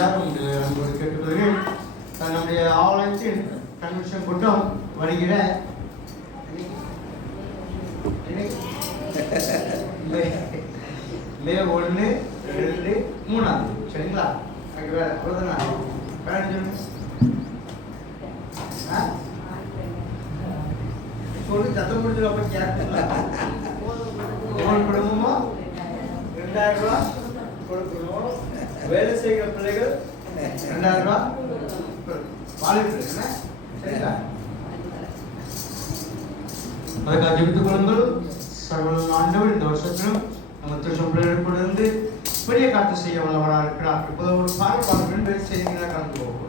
செய்யும்படியாக நம்முடைய கேட்டுக்கொள்கிறேன். நம்முடைய ஆவணத்தின் கன்வென்ஷன் கூட்டம் வருகிற மே 1, 2, 3 சரிங்களா? அங்கே வேற அவ்வளோதானா? வேற சொல்லுங்க சத்தம் முடிஞ்சு அப்போ கேட்கல. ஒவ்வொரு குடும்பமும் 2000 ரூபா கொடுக்கணும். வேலை செய்கிற பிள்ளைகள் 2000 ரூபா வாலிபர்கள் என்ன சரிங்களா? அதுக்காக ஜெபித்துக் கொள்ளுங்கள். சகல ஆண்டவர் இந்த வருஷத்திலும் நம்ம திருச்சம் பிள்ளைகள் கூட இருந்து பெரிய காத்து செய்ய வல்லவராக இருக்கிறார். இப்போது ஒரு பாடல் 2 பேர் செய்திகளாக கலந்து போவோம்.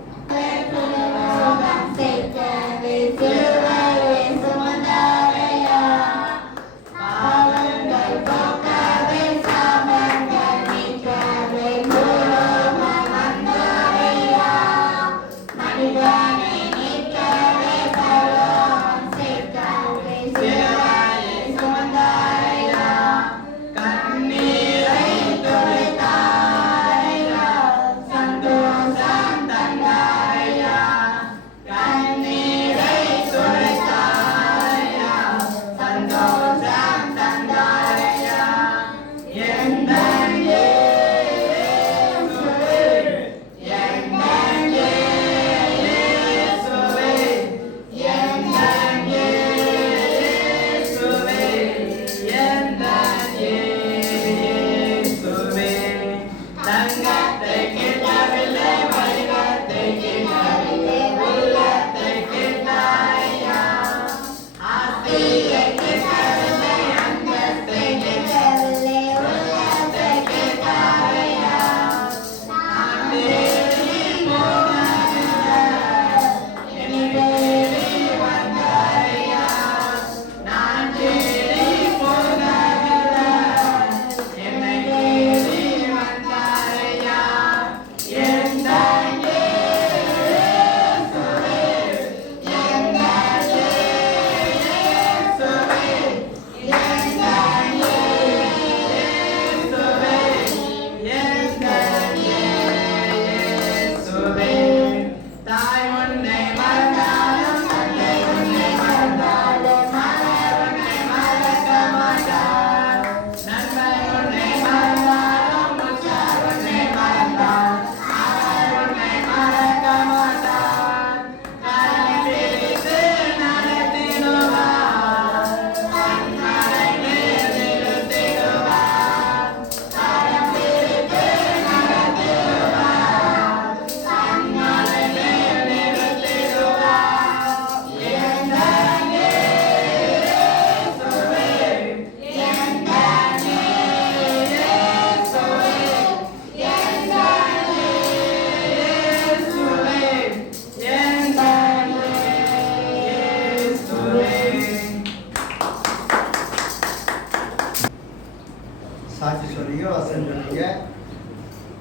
சாட்சி சொன்னீங்க, வசனம் சொன்னீங்க.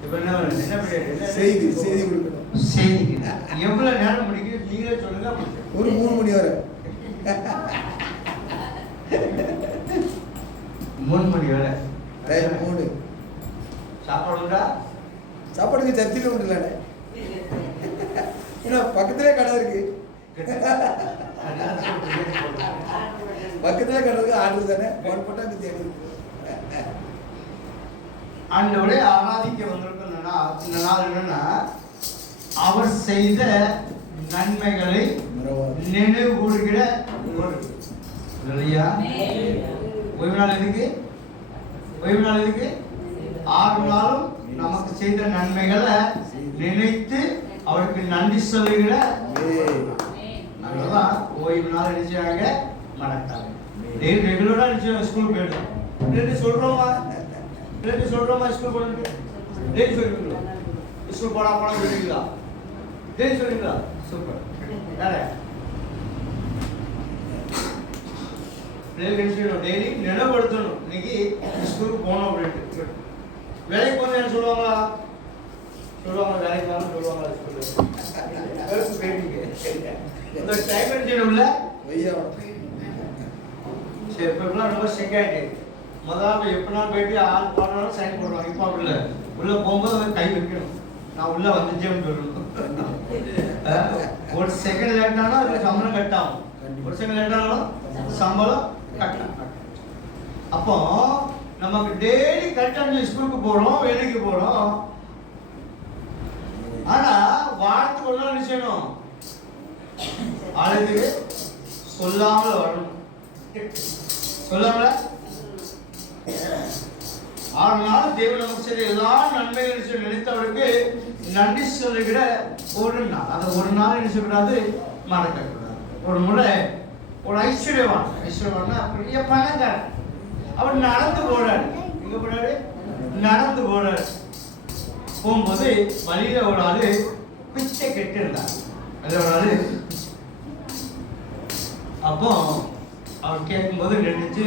இப்போ என்ன செய்தி கொடுக்கணும். செய்தி எவ்வளோ நேரம் முடிக்கும் நீங்களே சொல்லுங்க. ஒரு 3 மணி வரை 3 மணி வரை டைம் 3. சாப்பாடு உண்டா? சாப்பாடுக்கு சர்ச்சையில் விடல. ஏன்னா பக்கத்திலே கடை இருக்கு. பக்கத்திலே கடை இருக்கு. ஆர்டர் தானே போட்டா தேவை. ஆண்டவரை ஆராதிக்க வந்திருக்கும் இந்த நாள் என்னன்னா, அவர் செய்த நன்மைகளை நினைவு கூறுகிற இல்லையா? ஓய்வு நாள் எதுக்கு? ஓய்வு நாள் எதுக்கு? 6 நாளும் நமக்கு செய்த நன்மைகளை நினைத்து அவருக்கு நன்றி சொல்லுகிற அதனாலதான் ஓய்வு நாள் நினைச்சாங்க மறக்காங்க. ரெகுலரா நினைச்சு ஸ்கூல் போயிடும். சொல்றோமா ஸ்கூல் போட்டு டெய்லி சொல்லிருக்கீங்களா? ஸ்கூல் போனா சொல்லிருக்கீங்களா? டெய்லி சொல்லிருக்கீங்களா? சூப்பர். வேற டெய்லி நினைவுபடுத்தணும். இன்னைக்கு ஸ்கூலுக்கு போகணும் அப்படின்ட்டு. வேலைக்கு போன என்ன சொல்லுவாங்களா? வேலைக்கு போகணும் சொல்லுவாங்களா? ஸ்கூல்ல டைம் எடுத்துல சரி. இப்போ ரொம்ப ஸ்ட்ரிக்ட் ஆகிட்டு முதல்ல எப்படினா போயிட்டு ஆள் போனாலும் சைன் போடுவாங்க. இப்போ அப்படி இல்லை. உள்ளே போகும்போது கை வைக்கணும். நான் உள்ள வந்துட்டேன்னு சொல்லணும். ஒரு செகண்ட் லேட் ஆனா அதுக்கு சம்பளம் கட் ஆகும். ஒரு செகண்ட் லேட் ஆனாலும் சம்பளம் கட் ஆகும். அப்போ நமக்கு டெய்லி கரெக்டாக ஸ்கூலுக்கு போறோம், வேலைக்கு போறோம். ஆனா வாரத்துக்கு ஒரு நாள் செய்யணும், ஆளுக்கு சொல்லாமல் வரணும். சொல்லாமல 6 நாள் தேவன் நமக்கு செய்த எல்லா நன்மைகள் நினைத்தவருக்கு நன்றி சொல்லுகிற ஒரு நாள். அந்த ஒரு நாள் என்ன செய்யக்கூடாது, மறக்கக்கூடாது. ஒரு முறை ஒரு ஐஸ்வர்யவான் பெரிய பணக்காரன், அவர் நடந்து போறாரு. எங்க போறாரு? நடந்து போறாரு. போகும்போது வழியில ஒரு ஆளு பிச்சை கெட்டு இருந்தார். அது ஒரு ஆளு. அப்போ அவர் கேட்கும்போது நினைச்சு,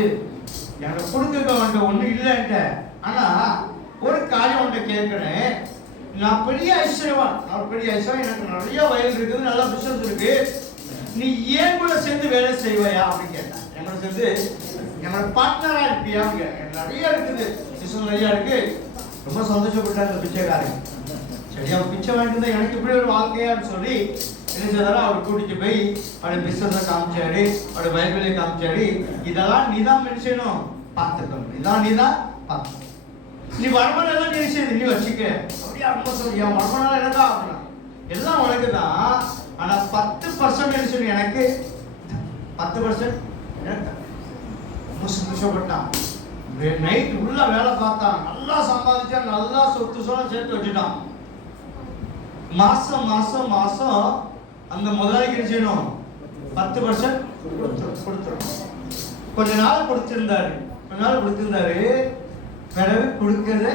எனக்கு கொடுக்க வேண்டிய ஒண்ணு இல்லைன்ட்ட, ஆனா ஒரு காரியம் ஒன்றை கேட்கிறேன். நான் பெரிய ஐஸ்வர்யவான், எனக்கு நிறைய வயல் இருக்குது, நல்ல பிசினஸ் இருக்கு, நீ ஏன் கூட சேர்ந்து வேலை செய்வையா அப்படின்னு கேட்டான். என்னோட சேர்ந்து என்னோட பார்ட்னரா இருப்பியா? எனக்கு நிறைய இருக்குது, பிசினஸ் நிறைய இருக்கு. ரொம்ப சந்தோஷப்பட்டார் அந்த பிச்சைக்காரன். சரி, அவன் பிச்சை வாங்கிட்டு எனக்கு இப்படி ஒரு வாழ்க்கையான்னு சொல்லி என்ன செய்தாரோ, அவர் கூட்டிட்டு போய் அவருடைய பிசினஸை காமிச்சாரு, அவருடைய பைபிளை காமிச்சாரு. இதெல்லாம் நீதான் மென்ஷனும் பார்த்துக்கணும், இதான் நீதான் பார்த்து, நீ வருமானம் எல்லாம் நீ செய்து நீ வச்சுக்க. அப்படியே ரொம்ப சொல்லி, என் வருமானம் எனக்கா அப்படின்னா எல்லாம் உனக்கு தான், ஆனா 10% என்ன சொல்லி எனக்கு 10% எனக்கு. ரொம்ப சந்தோஷப்பட்டான். நைட் உள்ள வேலை பார்த்தான், நல்லா சம்பாதிச்சான், நல்லா சொத்து சொல்லாம் சேர்த்து வச்சுட்டான். மாசம் மாசம் மாசம் அந்த முதலாளிக்கு என்ன செய்யணும், 10% கொடுத்துரும். கொஞ்ச நாள் கொடுத்திருந்தாரு, பிறகு கொடுக்கறத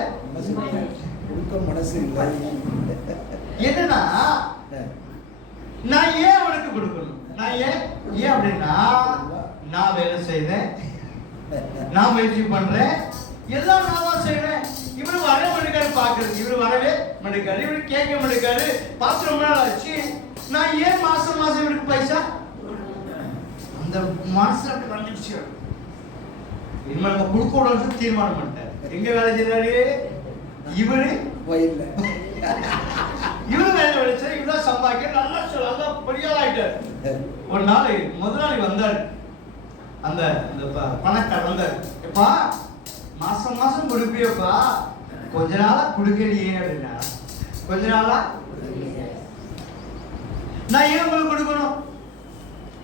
மனசு இல்லை. என்னன்னா, நான் ஏன் அவனுக்கு கொடுக்கணும்? நான் ஏன் அப்படின்னா, நான் வேலை செய்தேன், நான் முயற்சி பண்றேன், எல்லாம் நான் தான் செய்றேன். இவரு வர மாட்டேங்காரு பாக்குறது, இவரு வரவே மாட்டேங்காரு, இவரு கேட்க மாட்டேங்காரு, பார்த்து ரொம்ப நாள் ஆச்சு. நான் ஏன் மாசம் மாசம் இவருக்கு பைசா? அந்த மனசுல அப்படி வந்துடுச்சு. இனிமேல் நம்ம கொடுக்க கூடாதுன்னு தீர்மானம் பண்ணிட்டாரு. எங்க வேலை செய்தாரு இவரு? வயல்ல. இவரு வேலை வச்சு இவ்வளவு சம்பாதிக்க நல்லா பெரியாளாயிட்டாரு. ஒரு நாள் முதலாளி வந்தாரு, அந்த பணக்காரர் வந்தார். எப்பா மாசம் மாசம் கொடுப்பியப்பா, கொஞ்ச நாளா கொடுக்கலையே அப்படின்னா. கொஞ்ச நாளா நான் ஏன் உங்களுக்கு கொடுக்கணும்?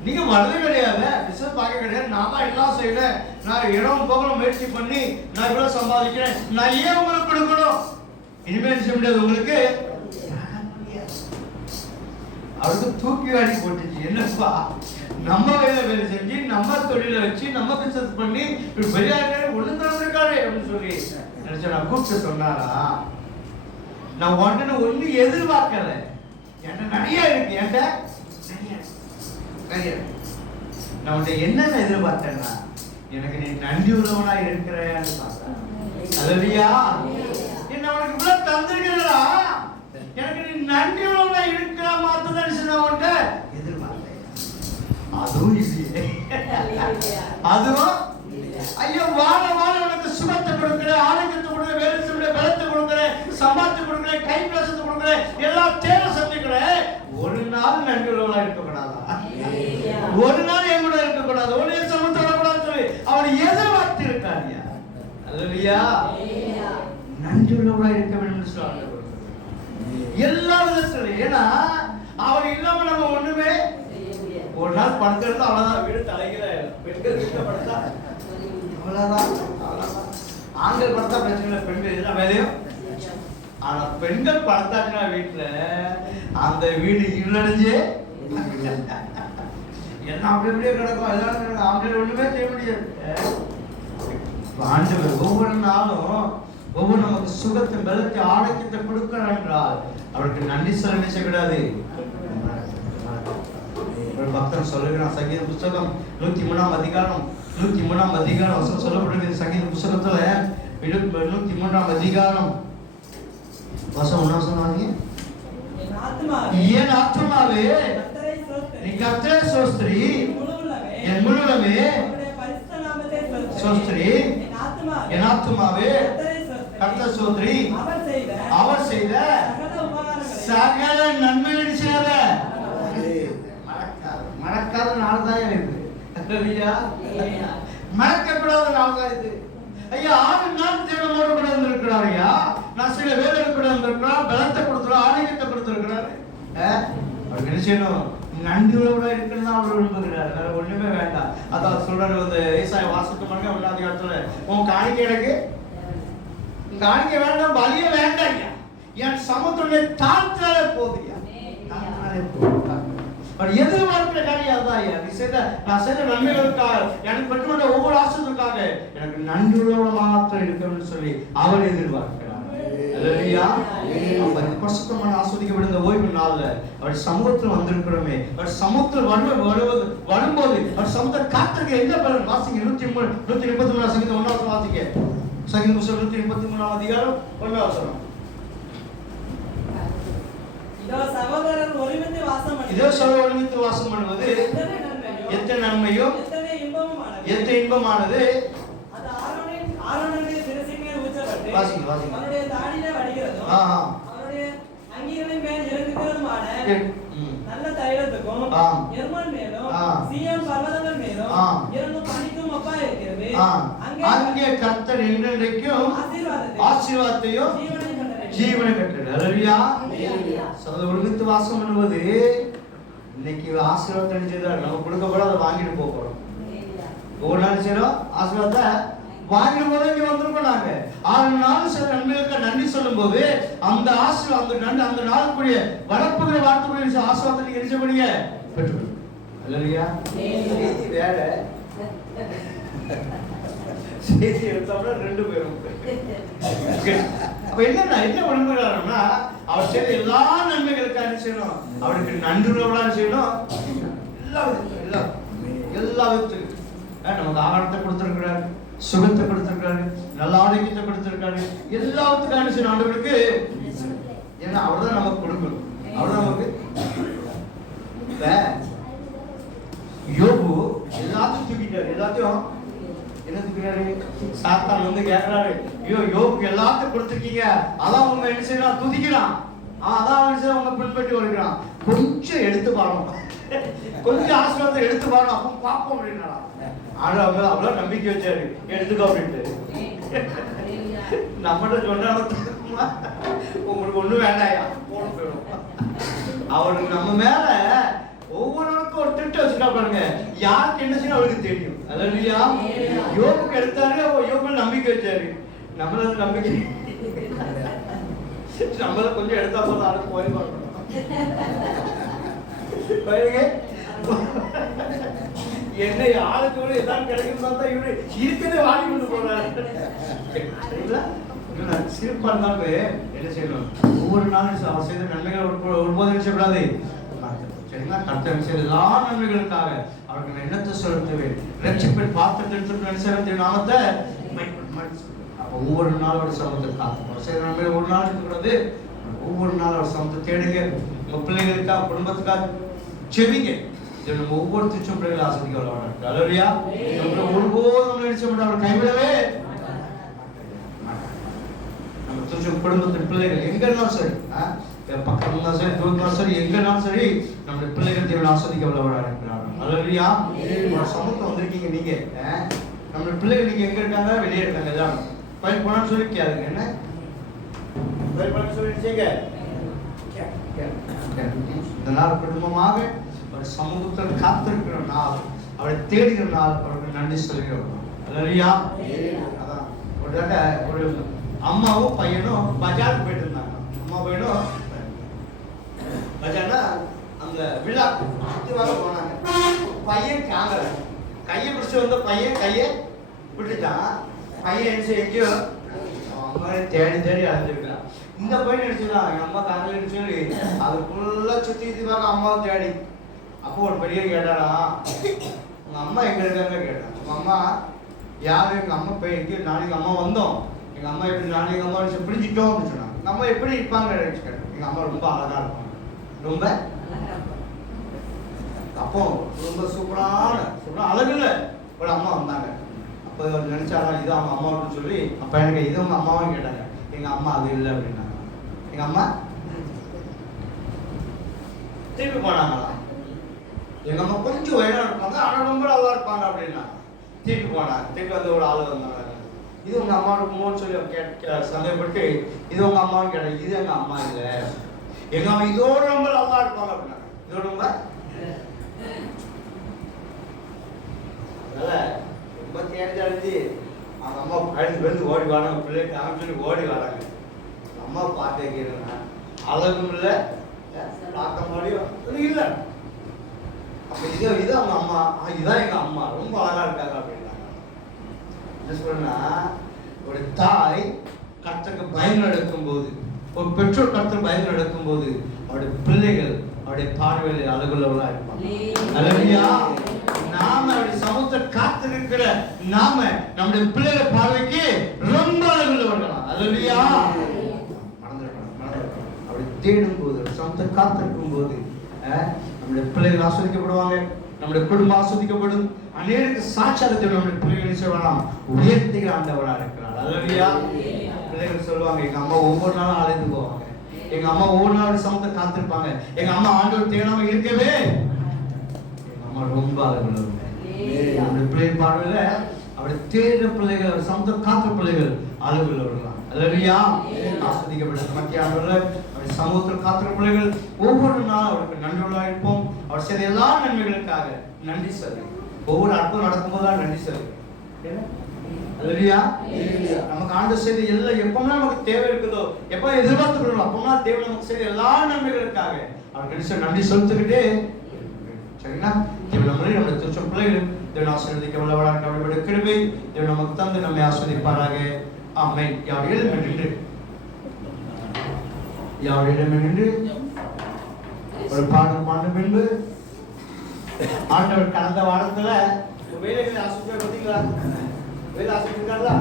நீங்க வரது கிடையாது, பிசினஸ் பார்க்க கிடையாது, நான் தான் எல்லாம் செய்யறேன், நான் இடம் போகல முயற்சி பண்ணி நான் இவ்வளவு சம்பாதிக்கிறேன், நான் ஏன் உங்களுக்கு கொடுக்கணும்? இனிமேல் செய்ய முடியாது உங்களுக்கு. அவருக்கு தூக்கி வாடி போட்டுச்சு. என்னப்பா, நம்ம வேலை செஞ்சு நம்ம தொழில வச்சு நம்ம பிசினஸ் பண்ணி இப்படி பெரிய ஒண்ணு தந்திருக்காரு அப்படின்னு சொல்லி நினைச்ச. நான் கூப்பிட்டு சொன்னாரா, நான் ஒன்று ஒண்ணு எதிர்பார்க்கல, என்கிட்ட நிறைய இருக்கு, என்கிட்ட நிறைய. நான் உன்னை என்னென்ன எதிர்பார்த்தேன்னா, எனக்கு நீ நன்றி உள்ளவனா இருக்கிறேன்னு பார்த்தேன். அல்லையா, என்ன உனக்கு இவ்வளவு தந்திருக்கிறா, எனக்கு நீ நன்றி உள்ளவனா இருக்கிற மாதிரி தான் உன்கிட்ட எதிர்பார்த்தேன். அதுவும் இல்லையே, அதுவும் ஐயோ, வாழ வாழ உனக்கு சுகத்தை கொடுக்குறேன், ஆரோக்கியத்தை கொடுக்குறேன், வேலை செய்ய பலத்தை கொடுக்குறேன், சம்பாதித்து கொடுக்குறேன், கை பேசத்தை கொடுக்குறேன், எல்லாம் தேவை சந்திக்கிறேன். ஒரு நாள் நன்றி உள்ளவனா இருக்கக்கூடாதா? ஒரு நாள் என் கூட இருக்கக்கூடாது, ஒரே சமத்தை வரக்கூடாதுன்னு சொல்லி அவர் எதிர்பார்த்து இருக்காரியா? அல்லையா, நன்றி உள்ளவனா இருக்க வேண்டும் சொல்ல எல்லா விதத்திலும். ஏன்னா அவர் இல்லாம நம்ம ஒண்ணுமே. ஒரு நாள் படுத்துறது அவ்வளவுதான், வீடு தலைகீழ. பெண்கள் வீட்டுல படுத்தா அவ்வளவுதான். ஆண்கள் படுத்தா பிரச்சனை இல்லை, பெண்கள் எல்லாம் வேலையும். ஆனா பெண்கள் படுத்தாச்சுன்னா வீட்டுல அந்த வீடு இருளடைஞ்சே எல்லாம் அப்படி அப்படியே கிடக்கும், எல்லாம் ஆண்கள் ஒண்ணுமே செய்ய முடியாது. ஆண்டவர் ஒவ்வொரு நாளும் ஒவ்வொரு நமக்கு சுகத்தை பலத்தை ஆரோக்கியத்தை கொடுக்கிறார் என்றால் அவருக்கு நன்றி சொல்ல நினைச்சக்கூடாது. ஒரு பக்தன் சொல்லுகிறான், சங்கீத புஸ்தகம் 103ஆம் அதிகாரம் வசனம் சொல்லப்பட்டிருக்கு. சங்கீத புஸ்தகத்துல 103ஆம் அதிகாரம் வசனம் 1 சொன்னாங்க, என் ஆத்துமாவே நீ கர்த்தரை ஸ்தோத்திரி, என் முழுவதுமே ஸ்தோத்திரி, என் ஆத்துமாவே கர்த்தரை ஸ்தோத்திரி, அவர் செய்த சகல நன்மை அடிச்சாத மறக்காத நாள் தான் இது. மறக்க கூடாத நாள் தான் இது. ஐயா 6 நாள் தேவனோடு கூட இருந்திருக்கிறார். ஐயா நான் சில வேலை கூட இருந்திருக்கிறார், பலத்தை கொடுத்துருவோம், ஆரோக்கியத்தை கொடுத்துருக்கிறாரு. அவர் நினைச்சேனும் நன்றியோட இருக்குன்னு தான் அவர் விரும்புகிறார். வேற ஒண்ணுமே வேண்டாம். அதான் சொல்றாரு வந்து ஏசாயா வாசிக்க பாருங்க 1ஆம் அதிகாரத்துல, உன் காணிக்கை எனக்கு காணிக்கை வேண்டாம், பலியே வேண்டாம் ஐயா, என் சமத்துடைய தாழ்த்தாலே போதுயா, தாழ்த்தாலே போதும். அவர் எதிர்பார்க்கிற காரியம் அதான் ஐயா. நீ செய்த நான் செய்த நன்மைகளுக்காக, எனக்கு பெற்றுக்கொண்ட ஒவ்வொரு ஆசீர்வாதத்துக்காக எனக்கு நன்றியோட மாத்திரம் இருக்கணும்னு சொல்லி அவர் எதிர்பார்க்கிறார். அல்லேலூயா. அப்ப பரிசுத்தமான ஆஸ்வதிக்கப்படுகிற ஓய்வு நாள்ல அவர் சமூகத்தில் வந்திருக்கிறோமே, அவர் சமூகத்தில் வரும்போது அவர் சமூகத்தை காத்திருக்க என்ன பலன்? வாசிங்க 133 சங்கீதம் 1 வாசிங்க. சங்கீதம் 133 அதிகாரம் 1 வசனம். இதோ சகோதரர் ஒருமித்து வாசம் பண்ணுவது எத்தனை நன்மையும் எத்தனை இன்பமானது. அது ஆரோனுடைய சிரசின் மேல் ஊற்றப்பட்டு வாசிங்க அவருடைய தாடியிலே வடிகிறதும் அவருடைய அங்கிகளின் மேல் இறங்குகிறதுமான நல்ல தைலத்துக்கும் எர்மோன் மேலும் சீயோன் பர்வதங்கள் மேலும் இறங்கும் பனிக்கும் ஒப்பா இருக்கிறது. அங்கே கர்த்தர் என்றென்றைக்கும் ஆசீர்வாதத்தையும் ஜீவனை கட்டளை. அல்லேலூயா. சகோதரர் ஒருமித்து வாசம் பண்ணுவது இன்னைக்கு ஆசீர்வாதத்தை நினைச்சதா நம்ம கொடுக்க கூட அதை வாங்கிட்டு போக போறோம். ஒவ்வொரு நாள் செய்யறோம் ஆசீர்வாதத்தை வாங்கிடும் போது இங்க வந்திருக்கோம். நாங்க 6 நாள் சில நன்மைகளுக்கு நன்றி சொல்லும் போது அந்த ஆசீர்வாதம் அந்த நாளுக்குரிய வரப்புகிற வார்த்தைக்குரிய ஆசீர்வாதத்தை நீங்க நினைச்ச பண்ணீங்க பெற்றுக்கணும். அல்லேலூயா. செய்தி வேற, செய்தி எடுத்தோம்னா 2 பேரும். அப்ப என்ன விரும்புகிறாருன்னா அவர் செய்த எல்லா நன்மைகளுக்காக என்ன செய்யணும்? அவருக்கு நன்றியோட செய்யணும். எல்லா விதத்துக்கும் நமக்கு ஆகாரத்தை கொடுத்திருக்கிறாரு, சுகத்தை கொடுத்திருக்காரு, நல்ல ஆரோக்கியத்தை கொடுத்திருக்காரு. எல்லாத்துக்கும் என்ன செய்யணும் ஆண்டவருக்கு? ஏன்னா அவர்தான் நமக்கு கொடுக்கணும், அவர்தான் நமக்கு. யோபு எல்லாத்தையும் தூக்கிட்டாரு. எல்லாத்தையும் என்ன தூக்கிறாரு? சாத்தான் வந்து கேட்கிறாரு, ஐயோ யோபுக்கு எல்லாத்தையும் கொடுத்துருக்கீங்க, அதான் உங்க என்ன செய்யலாம்? துதிக்கலாம். அதான் அவன் உங்க பின்பற்றி வருகிறான். கொஞ்சம் எடுத்து பாருங்க, கொஞ்சம் ஆசீர்வாதத்தை எடுத்து பாருங்க, அப்போ பார்ப்போம் அப்படின்னா அவ்வளோ நம்பிக்கை வச்சாரு. எடுத்துக்கோ அப்படின்ட்டு. நம்மகிட்ட சொன்னா உங்களுக்கு ஒண்ணும் வேண்டாயா போன போயிடும். அவருக்கு நம்ம மேல ஒவ்வொருவருக்கும் ஒரு திட்டம் வச்சுட்டா பாருங்க, யாருக்கு என்ன செய்யணும் அவருக்கு தெரியும். அல்லேலூயா. யோபுக்கு எடுத்தாரு, யோபு நம்பிக்கை வச்சாரு. நம்மள நம்பிக்கை நம்மள கொஞ்சம் எடுத்தா போதும், அதை போய் பார்க்கணும். என்ன ஆளுக்கு ஒரு எதாவது கிடைக்கும் பார்த்தா இவரு இருக்கிறதே வாங்கி கொண்டு போறாரு. சிறப்பா இருந்தாலும் என்ன செய்யணும்? ஒவ்வொரு நாளும் அவர் செய்த நன்மைகள் ஒருபோதும் நினைச்சக்கூடாது. சரிங்களா? கர்த்தர் செய்த எல்லா நன்மைகளுக்காக அவருக்கு எண்ணத்தை செலுத்துவேன். ரட்சிப்பின் பாத்திரத்தை எடுத்துட்டு நினைச்ச நாமத்தை ஒவ்வொரு நாள் ஒரு சமத்துக்காக அவர் செய்த நன்மைகள் ஒரு நாள் இருக்கக்கூடாது. ஒவ்வொரு நாள் அவர் சமத்தை தேடுங்க. உங்க பிள்ளைகளுக்காக, குடும்பத்துக்காக செவிங்க. நம்ம ஒவ்வொரு திருச்சும் பிள்ளைகளை ஆசிரியர் வளர்றாங்க. அல்லேலூயா. ஒருபோதும் நம்ம நினைச்ச மாட்டோம், அவர் கைவிடவே. நம்ம திருச்சும் குடும்பத்தின் பிள்ளைகள் எங்க இருந்தாலும் சரி, பக்கம் இருந்தாலும் சரி, தூரம் சரி, எங்க இருந்தாலும் சரி, நம்முடைய பிள்ளைகள் தேவனை ஆசிரியர் வளர்றாங்க. அல்லேலூயா. ஒரு சமூகத்தை வந்திருக்கீங்க நீங்க. நம்மளுடைய பிள்ளைகள் நீங்க எங்க இருக்காங்க? வெளியே இருக்காங்க. எல்லாம் பயிர் போனான்னு சொல்லி கேளுங்க. என்ன பயிர் போன சொல்லிடுச்சீங்க? இந்த நாள் குடும்பமாக ஒரு சமூகத்தில் காத்திருக்கிற நாள், அவரை தேடுகிற நாள், அவருக்கு நன்றி சொல்கிறோம். அல்லேலூயா. அதான் ஒரு அம்மாவும் பையனும் பஜாருக்கு போயிட்டு இருந்தாங்க. அம்மா பையனும் பஜார்னா அந்த விழா சுத்தி வர போனாங்க. பையன் காங்கல கையை பிடிச்சு வந்த பையன் கையை விட்டுட்டான். பையன் எங்கேயோ அம்மா தேடி தேடி அழைஞ்சிருக்கான். இந்த பையன் நினைச்சுதான் எங்க அம்மா காங்கலன்னு சொல்லி அது ஃபுல்லா சுத்தி பார்க்க அம்மாவை தேடி. அப்போ ஒரு பெரிய கேட்டாடா, உங்க அம்மா எங்க இருக்காங்க கேட்டான். உங்க அம்மா யாரு? எங்க அம்மா போய் எங்கேயோ நாளைக்கு அம்மா வந்தோம், எங்க அம்மா எப்படி நாளைக்கு எங்க அம்மா பிடிச்சிட்டோம் அப்படின்னு சொன்னாங்க. எங்க அம்மா எப்படி இருப்பாங்க கேட்டேன். எங்க அம்மா ரொம்ப அழகா இருப்பாங்க. ரொம்ப அப்போ ரொம்ப சூப்பரான அழகு இல்லை ஒரு அம்மா வந்தாங்க. அப்போ நினைச்சாரா இது அவங்க அம்மாவுன்னு சொல்லி, அப்போ எனக்கு இது அவங்க அம்மாவும் கேட்டாங்க. எங்க அம்மா அது இல்லை அப்படின்னாங்க. எங்க அம்மா திருப்பி போனாங்களா? எங்க அம்மா கொஞ்சம் உயரம் இருப்பாங்க, ஆனா ரொம்ப நல்லா இருப்பாங்க அப்படின்னா திருப்பி போனாங்க. திருப்பி வந்து ஒரு ஆள் வந்தாங்க, இது உங்க அம்மா இருக்குமோன்னு சொல்லி சந்தேகப்பட்டு இது உங்க அம்மான்னு கேட்டாங்க. இது எங்க அம்மா இல்லை, எங்க அம்மா இதோட ரொம்ப நல்லா இருப்பாங்க அப்படின்னா. இதோட ரொம்ப ரொம்ப தேர்ந்தெடுத்து அவங்க அம்மா பயந்து ஓடி வராங்க, பிள்ளைக்கு சொல்லி ஓடி வராங்க. அம்மா பார்த்து கேட்குறேன்னா அழகும் இல்லை, பார்க்க முடியும் இல்லை. அப்போ இது அவங்க அம்மா, இதுதான் எங்க அம்மா, ரொம்ப அழகா இருக்காங்க அப்படின்னாங்க. என்ன சொல்றேன்னா, ஒரு தாய் கர்த்தருக்கு பயந்து நடக்கும் போது, ஒரு பெற்றோர் கர்த்தருக்கு பயந்து நடக்கும் போது அவருடைய பிள்ளைகள் அவருடைய பார்வையில் அழகுள்ளவர்களா இருப்பாங்க. அல்லேலூயா. நாம அவருடைய சமூகத்தை காத்திருக்கிற நாம நம்முடைய பிள்ளைகள் பார்வைக்கு ரொம்ப அழகுள்ளவர்களா. அல்லேலூயா. அப்படி தேடும் போது, சமூகத்தை காத்திருக்கும் போது நம்முடைய பிள்ளைகள் ஆஸ்வதிக்கப்படுவாங்க, நம்முடைய குடும்பம் ஆஸ்வதிக்கப்படும். அநேருக்கு சாட்சியத்தை நம்முடைய பிள்ளைகளை சொல்லலாம், உயர்த்துகிற ஆண்டவராக இருக்கிறார். அல்லேலூயா. பிள்ளைகள் சொல்லுவாங்க, எங்க அம்மா ஒவ்வொரு நாளும் அழைத்து போவாங்க, எங்க அம்மா ஒவ்வொரு நாள் சமத்தை காத்திருப்பாங்க, எங்க அம்மா ஆண்டவர் தேடாம இருக்கவே எங்க அம்மா ரொம்ப அழகுள்ளவங்க. நம்முடைய பிள்ளைகள் பார்வையில அப்படி தேடுற பிள்ளைகள், சமத்தை காத்துற பிள்ளைகள் அழகுள்ளவர்கள். அல்லேலூயா. ஆஸ்வதிக்கப்பட்ட மத்தியானவர்கள் சமூகத்தில் காத்துற பிள்ளைகள் ஒவ்வொரு நாளும் அவருக்கு நன்றியுள்ளவர்களாக இருப்போம். அவர் செய்த எல்லா நன்மைகளுக்காக நன்றி சொல்லி, ஒவ்வொரு அற்புதம் நடக்கும்போது நன்றி சொல்லி. அல்லேலூயா. நமக்கு ஆண்டவர் செய்த எல்லா எப்பவுமே நமக்கு தேவை இருக்குதோ, எப்ப எதிர்பார்த்துக்கிறோம் அப்பெல்லாம் தேவை நமக்கு செய்த எல்லா நன்மைகளுக்காக அவருக்கு நன்றி செலுத்திக்கிட்டே சரிங்களா. தேவன் நம்முடைய திருச்சம் பிள்ளைகள் தேவன் ஆசீர்வதிக்க வல்லவராக அவருடைய கிருபை தேவன் நமக்கு தந்து நம்மை ஆசீர்வதிப்பாராக. ஆமென். யாவரிடம் நின்று ஒரு பாடல் பாண்டு பின்பு ஆண்டவர் கடந்த வாரத்துல வேலைகளை ஆசிரியர் பார்த்தீங்களா, வேலை ஆசிரியர்களா,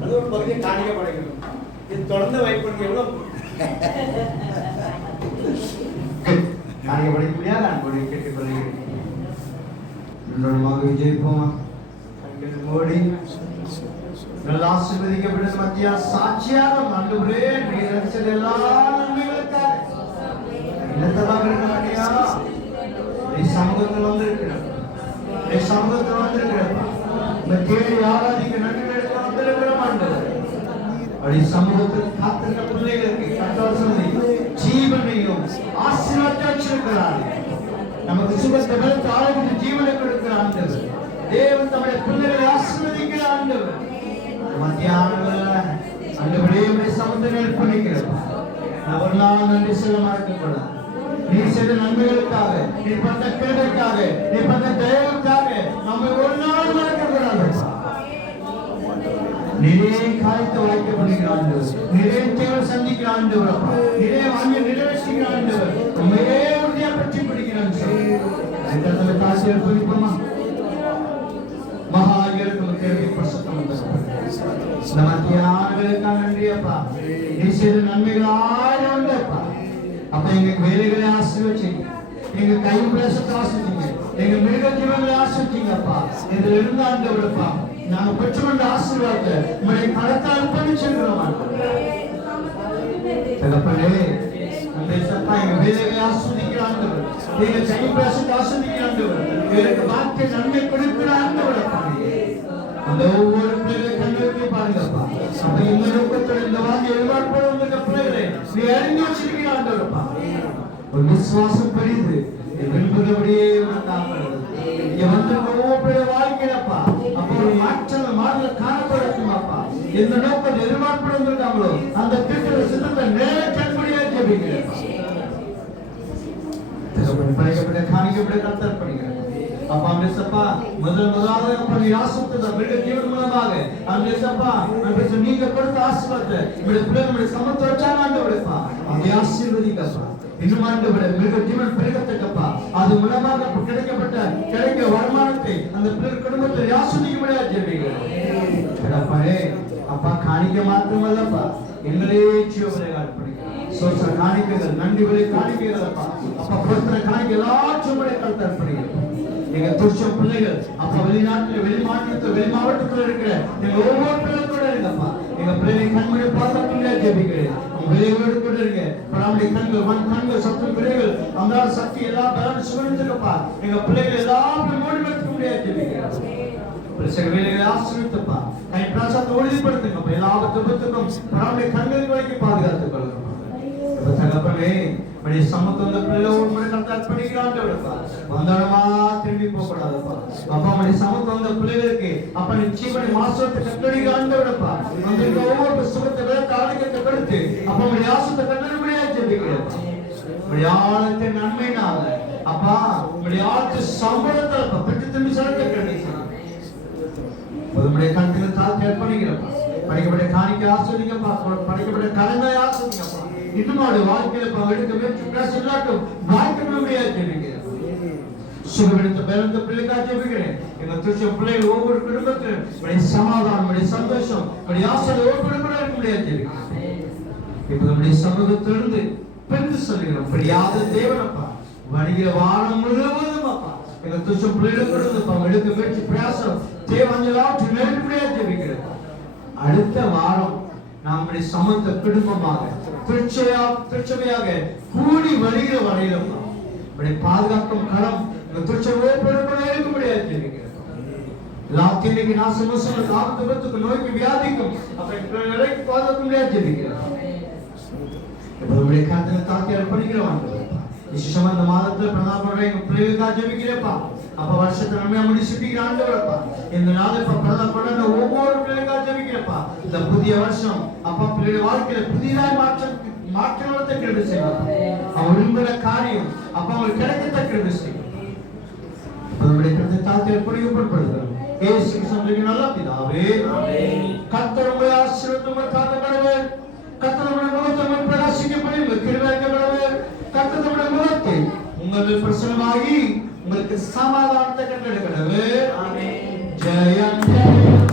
அது ஒரு பகுதியை காணிக்க படைக்கணும். இது தொடர்ந்து வைப்பு எவ்வளவு காணிக்க படைக்க முடியாது. நான் கூட கேட்டுக்கொள்கிறேன். விஜயிப்போம் மோடி நல்ல ஆசீர்வதிக்கப்பட்ட மத்தியா சாட்சியாக ஆண்டவரே நீர் செய்த எல்லா நன்மைகளுக்காக என்னத்தமாக இருக்கமாட்டியா. நீ சமூகத்தில் வந்திருக்கிறேன், நீ சமூகத்தில் வந்திருக்கிறப்பா, இந்த கேள்வி ஆராதிக்க நன்மை எடுக்க வந்திருக்கிறோம் ஆண்டவர். அப்படி சமூகத்தில் காத்திருக்க பிள்ளைகளுக்கு கர்த்தர் சொல்லி ஜீவனையும் ஆசீர்வாதத்தை வச்சிருக்கிறார். நமக்கு சுகத்தை பெற்று ஆரோக்கிய ஜீவனை கொடுக்கிற ஆண்டவர். தேவன் தம்முடைய பிள்ளைகளை ஆசீர்வதிக்கிற ஆண்டவர். மத்தியானவர்கள ஆண்டவரே உம்முடைய சமூகத்தை அர்ப்பணிக்கிறோம். நான் ஒரு நாள் நன்றி சொல்ல மறக்கக்கூடாது. நீ செய்த நன்மைகளுக்காக, நீ பண்ண கிருபைக்காக, நீ பண்ண தயவுக்காக நம்ம ஒரு நாள் மறக்கக்கூடாது. நிறைய காரியத்தை வாய்க்கப்படுகிற ஆண்டவர், நிறைய தேவை சந்திக்கிற ஆண்டவர், நிறைய வாங்கி நிறைவேற்றுகிற ஆண்டவர், உண்மையே உறுதியா பற்றி பிடிக்கிறான். காசு அர்ப்பணிப்போமா? மகா இருக்கும் கேள்வி பிரசத்தம் மத்தியானங்களுக்காக நன்றியப்பா. நீ செய்த நன்மைகள் ஆயிரம் உண்டப்பா. அப்ப எங்க வேலைகளை ஆசீர்வதிங்க, எங்க கை பிரசத்தை ஆசீர்வதிங்க, எங்க மிருக ஜீவங்களை ஆசீர்வதிங்கப்பா. இதுல இருந்து ஆண்டவரப்பா நாங்க பெற்றுக்கொண்ட ஆசீர்வாதத்தை உங்களுடைய கரத்தை அர்ப்பணிச்சிருக்கிறோம். தகப்பனே நம்முடைய சத்தா எங்க வேலைகளை ஆசீர்வதிக்கிற ஆண்டவர், எங்க கை பிரசத்தை ஆசீர்வதிக்கிற ஆண்டவர், எங்களுக்கு வார்த்தை நன்மை கொடுக்கிற ஆண்டவரப்பா. அந்த ஒவ்வொரு பிள்ளைகளை கண்ணுக்கு பாருங்கப்பா. அப்ப இந்த நோக்கத்தோட இந்த வார்த்தை எதிர்பார்ப்போடு வந்திருக்க பிள்ளைகளை நீ அறிந்து வச்சிருக்கிற ஆண்டவரப்பா. ஒரு விசுவாசம் பெரிது என்பதபடியே காணப்படுது. இங்க வந்திருக்க ஒவ்வொரு வாழ்க்கையிலப்பா அப்ப ஒரு மாற்றல் காணப்படட்டுமாப்பா. எந்த நோக்கம் எதிர்பார்ப்போடு வந்திருக்காங்களோ அந்த திட்ட சித்தத்தை நேரடியா ஜெபிக்கிறேன். படைக்கப்பட்ட காணிக்கப்பட்ட கர்த்தர் பண்ணுகிறேன். அப்ப அம்சப்பா முதலாவது அப்ப நீ ஆசீர்வதித்த மிருக ஜீவன் மூலமாக அம்சப்பா நீங்க கொடுத்த ஆசீர்வாதத்தை இப்படி பிள்ளைகளுடைய சமத்தை வச்சாங்க ஆண்டவரப்பா. அதை ஆசீர்வதிக்கப்பா. இன்னும் ஆண்டவரே மிருக ஜீவன் பெருகத்தக்கப்பா. அது மூலமாக கிடைக்க வருமானத்தை அந்த பிள்ளை குடும்பத்தை ஆசீர்வதிக்கும்படியா ஜெபிக்கிறேன். அப்பா காணிக்க மாத்திரமல்லப்பா எங்களே ஜீவனை அர்ப்பணிக்கிறோம். சோச காணிக்கைகள் நன்றி விலை காணிக்கைகள் அப்பா அப்பா கொடுத்த காணிக்கை எல்லாச்சும் கருத்து அர்ப்பணிக்கிறோம். எங்க துஷ்ட பிள்ளைகள் அப்ப வெளிநாட்டுல வெளி மாவட்டத்துல இருக்கிற எங்க ஒவ்வொரு பிள்ளைகள் கூட இருக்கப்பா. எங்க பிள்ளைகளை கண்மணி பார்த்து ஜெபிக்கிறேன். வெளியோடு கூட இருங்க. கண்கள் சத்து பிள்ளைகள் அந்த சக்தி எல்லா பலன் சுமந்துக்கப்பா எங்க பிள்ளைகள் எல்லாரும் மூடிப்படுத்த முடியாது. வேலைகளை ஆசிரியப்பா கை பிராசத்தை உறுதிப்படுத்துங்கப்பா. எல்லா ஆபத்துக்கும் நம்முடைய கண்கள் வரைக்கும் பாதுகாத்துக் கொள்ளுங்க. தகப்பனே நம்முடைய சமத்துவ பிள்ளைகள் அர்ப்பணிக்கிறான்ப்பா. வந்தாடமா திரும்பி போகக்கூடாதுப்பா. அப்பா நம்முடைய சமத்துவ பிள்ளைகளுக்கு அப்ப நிச்சயப்படி மாசத்தை கட்டடிக்கிறான்ப்பா. வந்திருக்க ஒவ்வொரு சுகத்தை விளக்க ஆதிக்கத்தை கொடுத்து அப்ப நம்முடைய ஆசத்தை கட்டணப்படியா ஜெபிக்கிறப்பா. நம்முடைய ஆழத்தை நன்மைனால அப்பா நம்முடைய ஆழ்த்த சம்பளத்தை பெற்று திரும்பி செலுத்த கிடைக்கும். நம்முடைய கண்கள் தாழ்த்தி அர்ப்பணிக்கிறப்பா. படிக்கப்பட்ட காணிக்கை ஆசிரியப்பா. படிக்கப்பட்ட கடமை ஆசிரியப்பா. இன்னும் வாழ்க்கையில எடுக்க முயற்சி பிரச்சனையாட்டும் வாழ்க்கை முடியாது ஜெபிக்கிறேன். சுகமெடுத்த பிறந்த பிள்ளைக்காக ஜெபிக்கிறேன். எங்க திருச்ச பிள்ளைகள் ஒவ்வொரு குடும்பத்திலும் சமாதானம் சந்தோஷம் ஆசை ஒவ்வொரு முடியாது ஜெபிக்கிறேன். இப்ப நம்முடைய சமூகத்திலிருந்து பெருந்து சொல்லுகிறோம். படியாத தேவனப்பா வருகிற வாரம் முழுவதும் அப்பா எங்க திருச்ச பிள்ளைகளுக்கு எடுக்க முயற்சி பிரயாசம் தேவாஞ்சலாற்று நேரடியாக ஜெபிக்கிறேன். அடுத்த வாரம் நம்முடைய சமூக குடும்பமாக திருச்சபையாக கூடி வருகிற வரையிலும் பாதுகாக்கும் களம் இருக்க முடியாது. எல்லாத்தையும் நாசமோசம் ஆபத்துக்கு நோய்க்கு வியாதிக்கும் அப்படி பாதுகாக்க முடியாது. நம்முடைய கருத்தை தாக்கி அர்ப்பணிக்கிறோம். விசேஷமா இந்த மாதத்துல பிரதான எங்க பிள்ளைகளுக்காக ஜெபிக்கிறப்பா. அப்ப வருஷத்தை நம்ம முடிச்சுட்டீங்கப்பா. இந்த நாள் இப்ப பிரதான ஒவ்வொரு பிள்ளைகளுக்காக ஜெபிக்கிறப்பா. இந்த புதிய வருஷம் அப்பா பிள்ளைகள் வாழ்க்கையில புதிதாய் மாற்றத்தை கிருபை செய்வார். அவன் விரும்புகிற காரியம் அப்ப அவங்களுக்கு கிடைக்கத்த கிருபை செய்யும். நம்முடைய கருத்தை தாக்கி அர்ப்பணிக்கப்படுகிறோம். இயேசு கிறிஸ்துவின் நல்ல பிதாவே கர்த்தர் உங்களை ஆசீர்வதித்து காக்கவே. கர்த்தர் உங்களுடைய முகத்தை பிரகாசிக்கப்படி கிருபையாக்கப்படவே. கர்த்தர் உங்களுடைய முகத்தை உங்கள் பிரசன்னமாகி உங்களுக்கு சமாதானத்தை கட்டளையிடவே. ஜெயம் ஜெயம்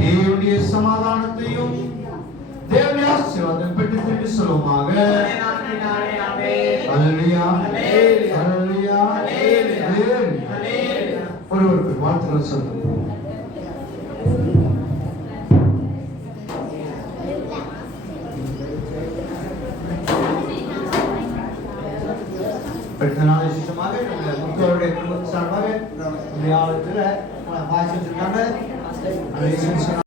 தேவனுடைய சமாதானத்தையும் தேவனுடைய ஆசீர்வாதம் பெற்று திரும்பி சொல்லுவோமாக. ஹல்லேலூயா ஹல்லேலூயா ஹல்லேலூயா. ஒருவருக்கு வாழ்த்துக்கள் சொல்லுங்க. அடுத்த நாள் விசேஷமாக முக்கியவருடைய குடும்பத்து சார்பாக இந்த ஆலயத்தில் பாய்ச்சிருக்காங்க.